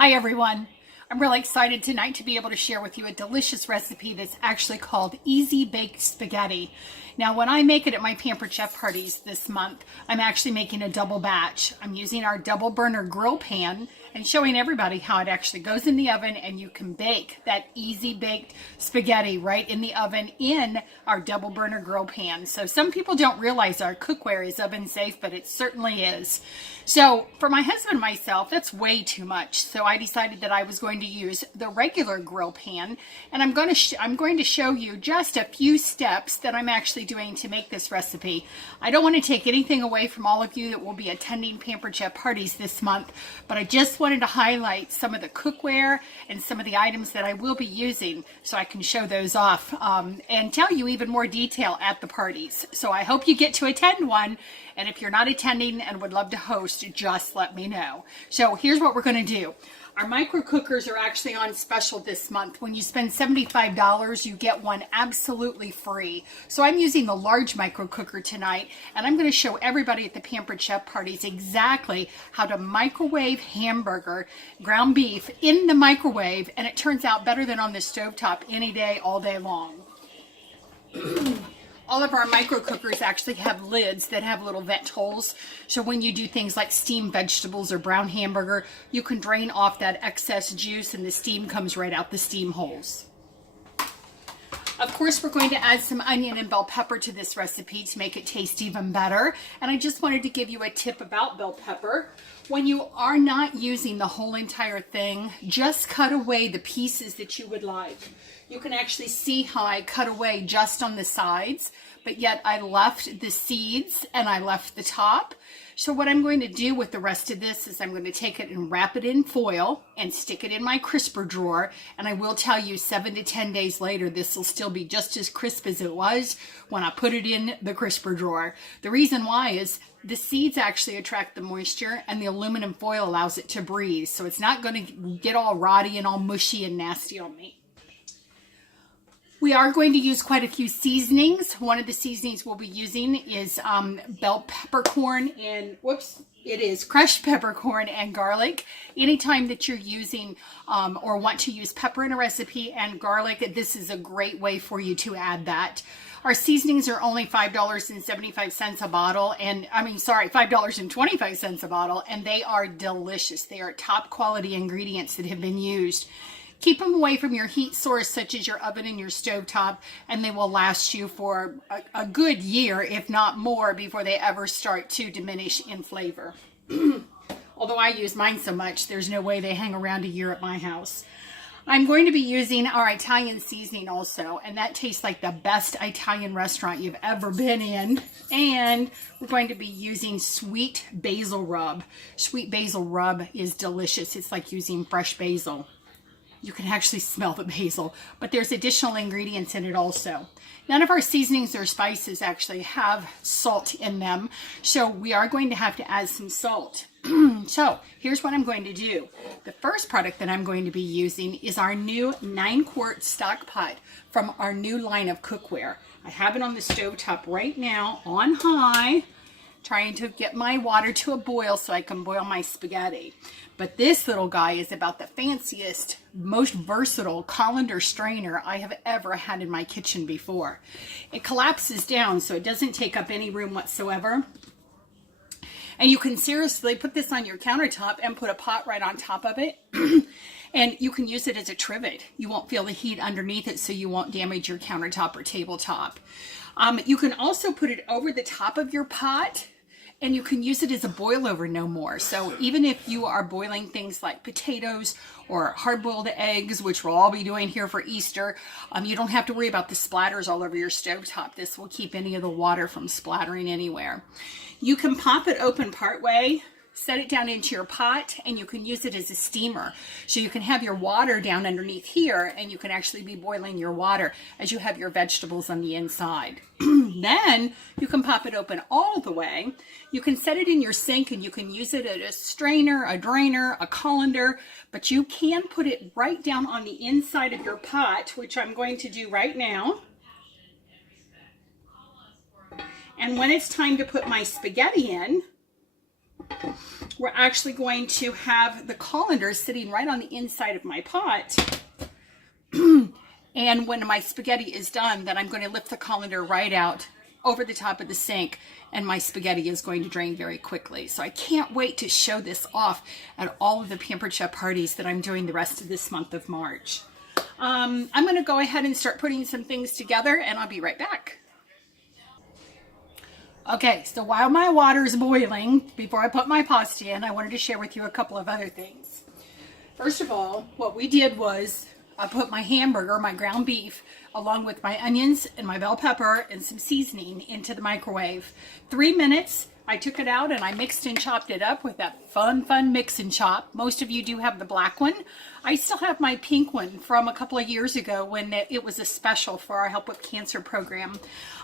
Hi everyone. I'm really excited tonight to be able to share with you a delicious recipe that's actually called Easy Baked Spaghetti. Now when I make it at my Pampered Chef parties this month, I'm actually making a double batch. I'm using our double burner grill pan and showing everybody how it actually goes in the oven, and you can bake that easy baked spaghetti right in the oven in our double burner grill pan. So some people don't realize our cookware is oven safe, but it certainly is. So for my husband and myself, that's way too much. So I decided that I was going to use the regular grill pan, and I'm going to show you just a few steps that I'm actually doing to make this recipe. I don't want to take anything away from all of you that will be attending Pampered Chef parties this month, but I just wanted to highlight some of the cookware and some of the items that I will be using so I can show those off and tell you even more detail at the parties. So I hope you get to attend one, and if you're not attending and would love to host, just let me know. So here's what we're going to do. Our micro cookers are actually on special this month. When you spend $75, you get one absolutely free. So I'm using the large micro cooker tonight, and I'm going to show everybody at the Pampered Chef parties exactly how to microwave hamburger, ground beef in the microwave, and it turns out better than on the stovetop any day, all day long. All of our micro cookers actually have lids that have little vent holes. So when you do things like steamed vegetables or brown hamburger, you can drain off that excess juice and the steam comes right out the steam holes. Of course, we're going to add some onion and bell pepper to this recipe to make it taste even better. And I just wanted to give you a tip about bell pepper. When you are not using the whole entire thing, just cut away the pieces that you would like. You can actually see how I cut away just on the sides, but yet I left the seeds and I left the top. So what I'm going to do with the rest of this is I'm going to take it and wrap it in foil and stick it in my crisper drawer. And I will tell you 7 to 10 days later, this will still be just as crisp as it was when I put it in the crisper drawer. The reason why is the seeds actually attract the moisture and the aluminum foil allows it to breathe. So it's not going to get all rotty and all mushy and nasty on me. We are going to use quite a few seasonings. One of the seasonings we'll be using is bell peppercorn and, it is crushed peppercorn and garlic. Anytime that you're using or want to use pepper in a recipe and garlic, this is a great way for you to add that. Our seasonings are only $5.75 a bottle, and $5.25 a bottle, and they are delicious. They are top quality ingredients that have been used. Keep them away from your heat source, such as your oven and your stovetop, and they will last you for a good year, if not more, before they ever start to diminish in flavor. Although I use mine so much, there's no way they hang around a year at my house. I'm going to be using our Italian seasoning also, and that tastes like the best Italian restaurant you've ever been in. And we're going to be using sweet basil rub. Sweet basil rub is delicious. It's like using fresh basil. You can actually smell the basil, but there's additional ingredients in it also. None of our seasonings or spices actually have salt in them, so we are going to have to add some salt. So here's what I'm going to do. The first product that I'm going to be using is our new 9-quart stock pot from our new line of cookware. I have it on the stovetop right now on high, trying to get my water to a boil so I can boil my spaghetti. But this little guy is about the fanciest, most versatile colander strainer I have ever had in my kitchen before. It collapses down so it doesn't take up any room whatsoever. And you can seriously put this on your countertop and put a pot right on top of it. And you can use it as a trivet. You won't feel the heat underneath it, so you won't damage your countertop or tabletop. You can also put it over the top of your pot, and you can use it as a boil over no more. So even if you are boiling things like potatoes or hard-boiled eggs, which we'll all be doing here for Easter, you don't have to worry about the splatters all over your stovetop. This will keep any of the water from splattering anywhere. You can pop it open partway, set it down into your pot, and you can use it as a steamer. So you can have your water down underneath here, and you can actually be boiling your water as you have your vegetables on the inside. Then you can pop it open all the way. You can set it in your sink, and you can use it as a strainer, a drainer, a colander, but you can put it right down on the inside of your pot, which I'm going to do right now. And when it's time to put my spaghetti in, we're actually going to have the colander sitting right on the inside of my pot. And when my spaghetti is done, then I'm going to lift the colander right out over the top of the sink, and my spaghetti is going to drain very quickly. So I can't wait to show this off at all of the Pampered Chef parties that I'm doing the rest of this month of March. I'm going to go ahead and start putting some things together, and I'll be right back. Okay, so while my water is boiling, before I put my pasta in, I wanted to share with you a couple of other things. First of all, what we did was I put my hamburger, my ground beef, along with my onions and my bell pepper and some seasoning into the microwave. 3 minutes, I took it out and I mixed and chopped it up with that fun mix and chop. Most of you do have the black one. I still have my pink one from a couple of years ago when it was a special for our Help with Cancer program.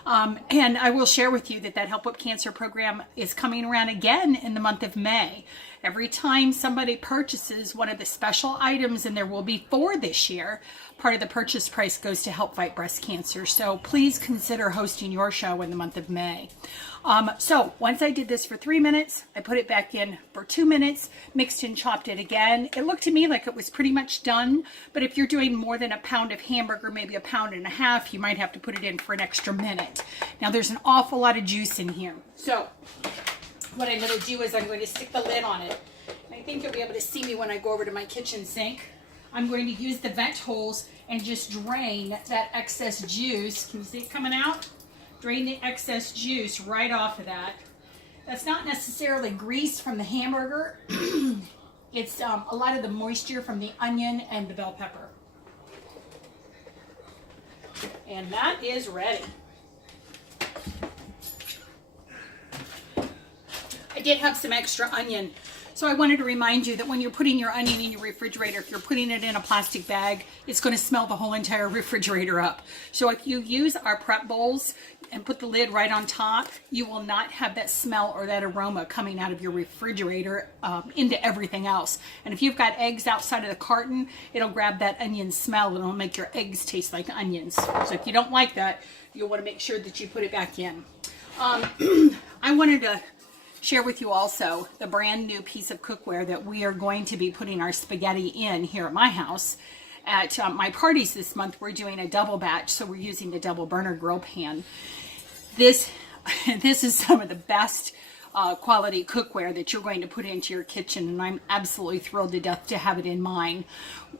And I will share with you that that Help with Cancer program is coming around again in the month of May. Every time somebody purchases one of the special items, and there will be 4 this year, part of the purchase price goes to help fight breast cancer. So please consider hosting your show in the month of May. So once I did this for 3 minutes, I put it back in for 2 minutes, mixed and chopped it again. It looked to me like it was pretty much done, but if you're doing more than a pound of hamburger, maybe a pound and a half, you might have to put it in for an extra minute. Now there's an awful lot of juice in here. So what I'm going to do is I'm going to stick the lid on it. I think you'll be able to see me when I go over to my kitchen sink. I'm going to use the vent holes and just drain that excess juice. Can you see it coming out? Drain the excess juice right off of that. That's not necessarily grease from the hamburger. It's a lot of the moisture from the onion and the bell pepper. And that is ready. I did have some extra onion, so I wanted to remind you that when you're putting your onion in your refrigerator, if you're putting it in a plastic bag, it's going to smell the whole entire refrigerator up. So if you use our prep bowls and put the lid right on top, you will not have that smell or that aroma coming out of your refrigerator into everything else. And if you've got eggs outside of the carton, it'll grab that onion smell and it'll make your eggs taste like onions. So if you don't like that, you'll want to make sure that you put it back in. I wanted to share with you also the brand new piece of cookware that we are going to be putting our spaghetti in here at my house. At my parties this month, we're doing a double batch, so we're using the double burner grill pan. This is some of the best quality cookware that you're going to put into your kitchen, and I'm absolutely thrilled to death to have it in mine.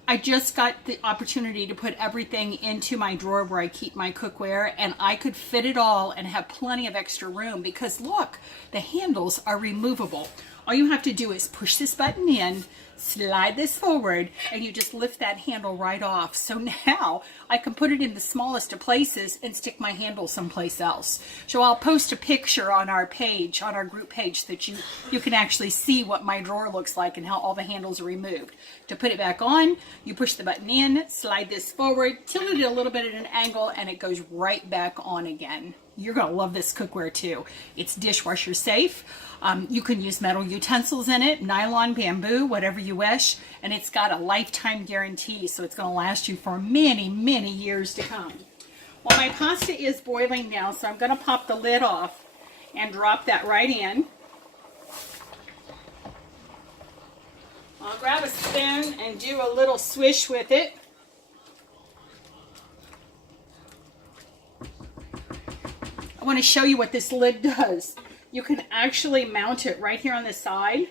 I just got the opportunity to put everything into my drawer where I keep my cookware, and I could fit it all and have plenty of extra room because look, the handles are removable. All you have to do is push this button in, slide this forward, and you just lift that handle right off. So now I can put it in the smallest of places and stick my handle someplace else. So I'll post a picture on our page, on our group page, that you can actually see what my drawer looks like and how all the handles are removed. To put it back on, you push the button in, slide this forward, tilt it a little bit at an angle, and it goes right back on again. You're going to love this cookware too. It's dishwasher safe. You can use metal utensils in it, nylon, bamboo, whatever you wish, and it's got a lifetime guarantee, so it's going to last you for many, many years to come. Well, my pasta is boiling now, so I'm going to pop the lid off and drop that right in. I'll grab a spoon and do a little swish with it. I want to show you what this lid does. You can actually mount it right here on the side,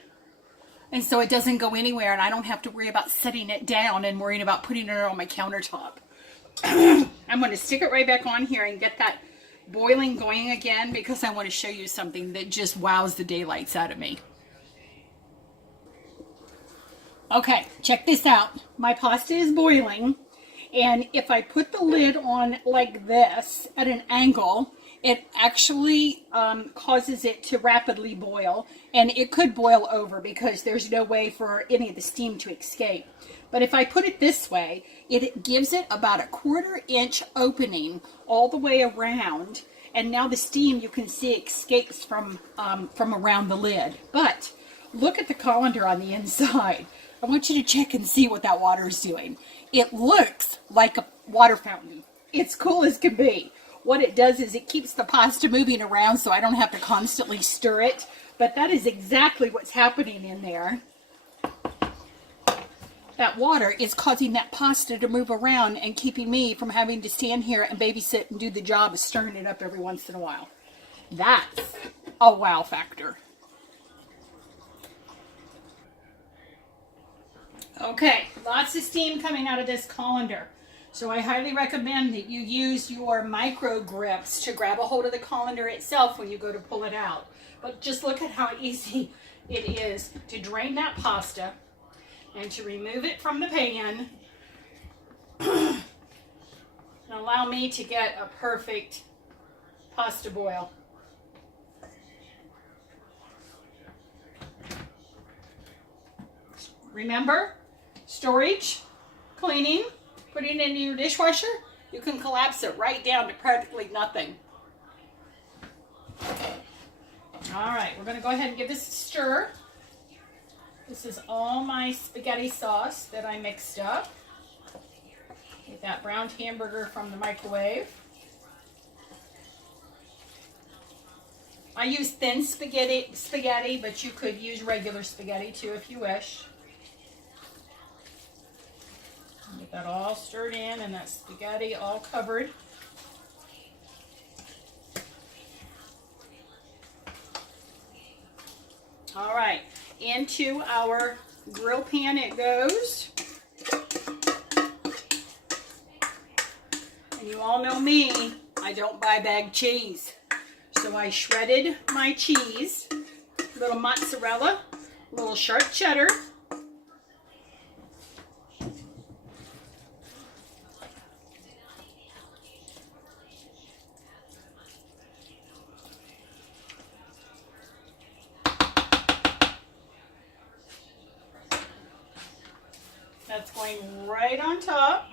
and so it doesn't go anywhere, and I don't have to worry about setting it down and worrying about putting it on my countertop. I'm going to stick it right back on here and get that boiling going again because I want to show you something that just wows the daylights out of me. Okay, check this out. My pasta is boiling, and if I put the lid on like this at an angle, it actually causes it to rapidly boil, and it could boil over because there's no way for any of the steam to escape. But if I put it this way, it gives it about a 1/4 inch opening all the way around, and now the steam, you can see, escapes from around the lid. But look at the colander on the inside. I want you to check and see what that water is doing. It looks like a water fountain. It's cool as can be. What it does is it keeps the pasta moving around so I don't have to constantly stir it. But that is exactly what's happening in there. That water is causing that pasta to move around and keeping me from having to stand here and babysit and do the job of stirring it up every once in a while. That's a wow factor. Okay, lots of steam coming out of this colander. So I highly recommend that you use your micro grips to grab a hold of the colander itself when you go to pull it out. But just look at how easy it is to drain that pasta and to remove it from the pan and allow me to get a perfect pasta boil. Remember, storage, cleaning, putting it in your dishwasher, you can collapse it right down to practically nothing. All right, we're going to go ahead and give this a stir. This is all my spaghetti sauce that I mixed up with that browned hamburger from the microwave. I use thin spaghetti, but you could use regular spaghetti too if you wish. Get that all stirred in and that spaghetti all covered. All right, into our grill pan it goes. And you all know me, I don't buy bagged cheese. So I shredded my cheese, a little mozzarella, a little sharp cheddar, that's going right on top.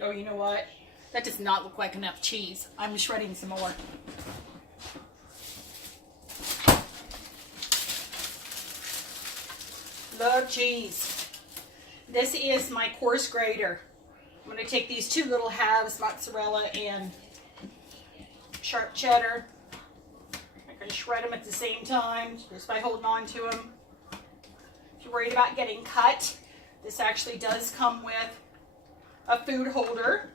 Oh, you know what? That does not look like enough cheese. I'm shredding some more. Love cheese. This is my coarse grater. I'm going to take these two little halves, mozzarella and sharp cheddar. I can shred them at the same time just by holding on to them. If you're worried about getting cut, this actually does come with a food holder.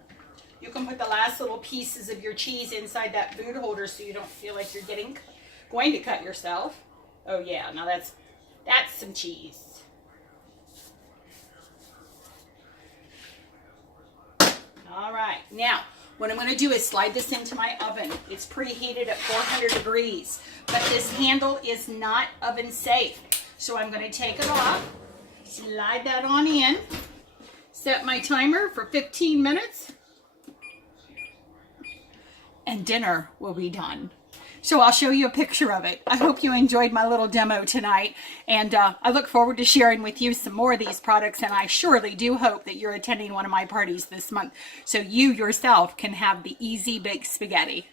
You can put the last little pieces of your cheese inside that food holder so you don't feel like you're going to cut yourself. Oh yeah, now that's some cheese. All right, now what I'm going to do is slide this into my oven. It's preheated at 400 degrees, but this handle is not oven safe. So I'm going to take it off, slide that on in, set my timer for 15 minutes, and dinner will be done. So I'll show you a picture of it. I hope you enjoyed my little demo tonight, and I look forward to sharing with you some more of these products, and I surely do hope that you're attending one of my parties this month so you yourself can have the easy baked spaghetti.